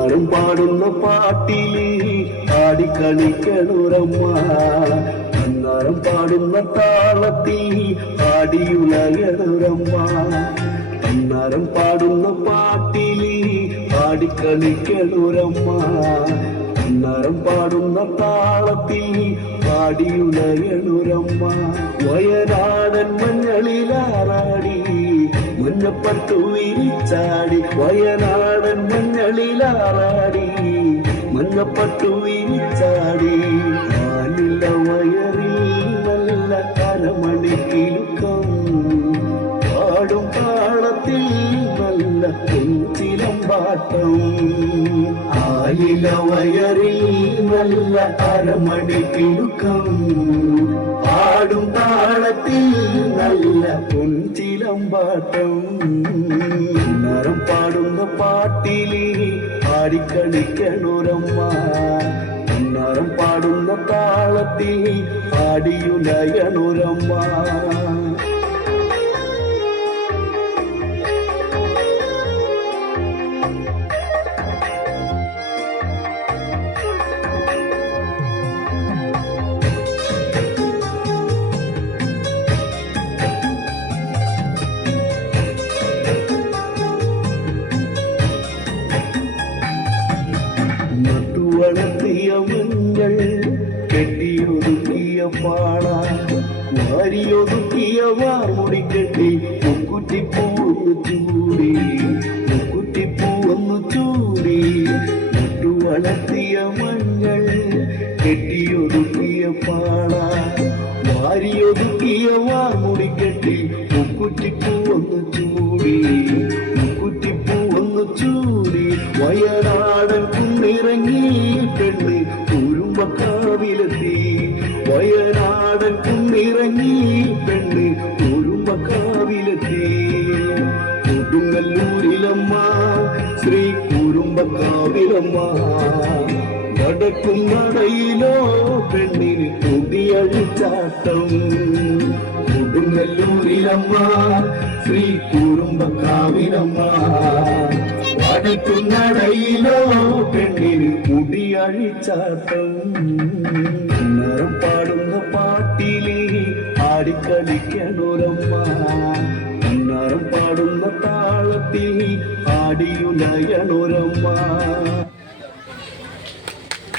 അന്നാരം പാടുന്ന പാട്ടില് ആടിക്കളിക്കണുരമ്മ, അന്നാരം പാടുന്ന താളത്തിൽ ആടിയുലയണുരമ്മ, അന്നാരം പാടുന്ന പാട്ടില് ആടിക്കളിക്കണുരമ്മ, അന്നാരം പാടുന്ന താളത്തിൽ ആടിയുലയണുരമ്മ. വയനാടൻ മഞ്ഞളിലാറാടി മഞ്ഞപ്പട്ടു വിരിച്ചാടി, വയനാടൻ മഞ്ഞളിലാറാടി മഞ്ഞപ്പട്ടു വിരിച്ചാടി. ആലില വയറിൽ നല്ല കരമണിക്കിലുക്കം, പാടും താളത്തിൽ നല്ല ചിലമ്പാട്ടം. ആലില വയറിൽ നല്ല കരമണിക്കിലുക്കം, പാടും താളത്തിൽ നല്ല പൊൻചിലമ്പാട്ടം. അന്നാരം പാടുന്ന പാട്ടില് ആടിക്കളിക്കണുരമ്മ, അന്നാരം പാടുന്ന താളത്തിൽ ആടിയുലയണുരമ്മ. നട്ടുവളർത്തിയ മഞ്ഞൾ കെട്ടിയൊതുക്കിയ പാള, വാരിയൊതുക്കിയ വാർമുടി കെട്ടി മുക്കുറ്റിപ്പൂവൊന്നു ചൂടി, മുക്കുറ്റിപ്പൂവൊന്നു ചൂടി. നട്ടുവളർത്തിയ മഞ്ഞൾ കെട്ടിയൊതുക്കിയ പാള, വാരിയൊതുക്കിയ വാർമുടി കെട്ടി മുക്കുറ്റിപ്പൂവൊന്നു ചൂടി, മുക്കുറ്റിപ്പൂവൊന്നു ചൂടി. വയനാടൻ കുന്നിറങ്ങി പെണ്ണ് കുരുമ്പക്കാവിലെത്തി, വയനാടൻ കുന്നിറങ്ങി പെണ്ണ് കുരുമ്പക്കാവിലെത്തി. കൊടുങ്ങല്ലൂരിലമ്മ ശ്രീ കുരുമ്പക്കാവിലമ്മ, നടക്കും നടയിലോ പെണ്ണിന് തുടിയഴിച്ചാട്ടം. കൊടുങ്ങല്ലൂരിലമ്മ ശ്രീ കുരുമ്പക്കാവിലമ്മ, നടക്കും നടയിലോ പെണ്ണിന് മുടിയഴിച്ചാട്ടം. അന്നാരം പാടുന്ന പാട്ടില് ആടിക്കളിക്കണുരമ്മ, അന്നാരം പാടുന്ന താളത്തിൽ ആടിയുലയണുരമ്മ.